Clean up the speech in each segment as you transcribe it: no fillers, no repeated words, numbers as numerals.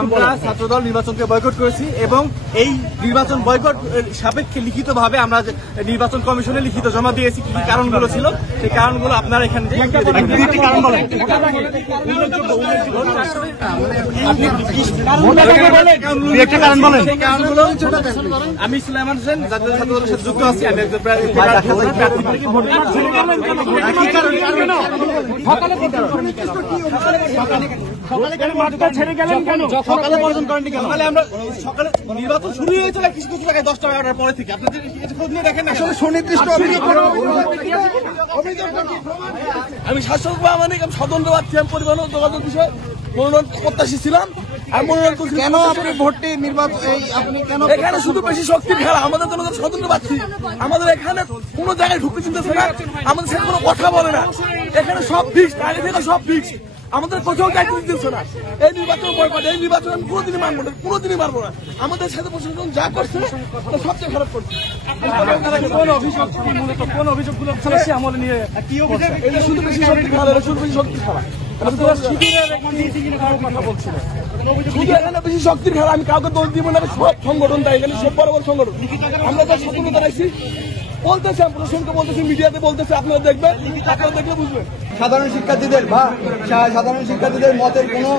আমরা ছাত্রদল নির্বাচনকে বয়কট করেছি এবং এই নির্বাচন বয়কট সাপেক্ষে লিখিতভাবে আমরা নির্বাচন কমিশনে লিখিত জমা দিয়েছি। কি কি কারণগুলো ছিল সেই কারণগুলো আপনারা এখানে আমি সুলাইমান হোসেন জাতীয় ছাত্রদলের সাথে যুক্ত আছি। আমি একজন সকালে নির্বাচন শুরু হয়েছিল কিছু কিছু জায়গায় 10টা 11টার পরে থেকে। আপনাদের খোঁজ নিয়ে দেখেন আসলে সুনির্দিষ্ট আমি শাসক বা আমি স্বতন্ত্র প্রার্থী, আমি পরিবহন যোগাযোগ বিষয়ে মনোনয়ন প্রত্যাশী ছিলাম। আর মনোনয়ন কেন আপনি ভোটটি নির্বাচন আপনি কেন এখানে শুধু বেশি শক্তির খেলা। আমাদের জন্য স্বতন্ত্র প্রার্থী, আমাদের এখানে কোনো জায়গায় ঢুকতে চিন্তাছে না, আমাদের সাথে কোনো কথা বলে না। এখানে সব ফিক্সড, আগে থেকে সব ফিক্সড, আমাদের কোথাও দায়িত্ব দিচ্ছে না। এই নির্বাচন বয়কট, এই নির্বাচন আমি কোনোদিনই মানবো না, কোনোদিনই মানবো না। আমাদের সাথে প্রশাসন যা করছে সবচেয়ে খারাপ করছে। কোন অভিযোগ মূলত কোন অভিযোগগুলো আমলে নিয়ে কি অভিযোগ? এটা শুধু বেশি শক্তি খেলা, শুধু বেশি শক্তি খেলা। শুধু এখানে বেশি শক্তির খেলা। আমি কাউকে দোষ দিব না, সব সংগঠন তাই এখানে সব বড় বড় সংগঠন। আমরা তো স্বতন্ত্র দাঁড়াইছি, বলতেছি, প্রশাসনকে বলতেছি, মিডিয়াতে বলতেছি, আপনারা দেখবেন, আপনারা দেখলে বুঝবেন। সাধারণ শিক্ষার্থীদের মতের কোনো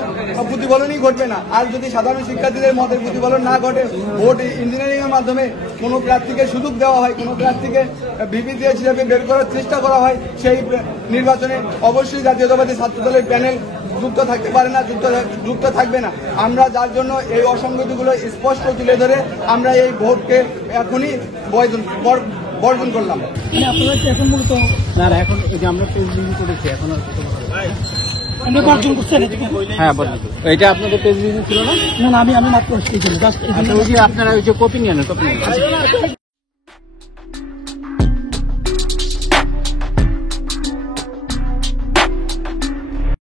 প্রতিফলনই ঘটবে না। আর যদি সাধারণ শিক্ষার্থীদের মতের প্রতিফলন না ঘটে, ভোট ইঞ্জিনিয়ারিং এর মাধ্যমে কোনো প্রার্থীকে সুযোগ দেওয়া হয়, কোনো প্রার্থীকে বিপিসি হিসেবে বের করার চেষ্টা করা হয়, সেই নির্বাচনে অবশ্যই জাতীয়তাবাদী ছাত্রদলের প্যানেল যুক্ত থাকতে পারে না, যুক্ত থাকবে না। আমরা যার জন্য এই অসঙ্গতিগুলো স্পষ্ট তুলে ধরে আমরা এই ভোটকে এখনই বর্জন করলাম। আপনারা কি এখন মূলত না এখন এই যে আমরা পেজ রিভিউ করেছি এখন আমরা বর্জন করছেন? হ্যাঁ, এটা আপনাদের পেজ রিভিউ ছিল না? না, আমি মাত্র আপনারা ওই যে কপি নিয়ে নেন, কপি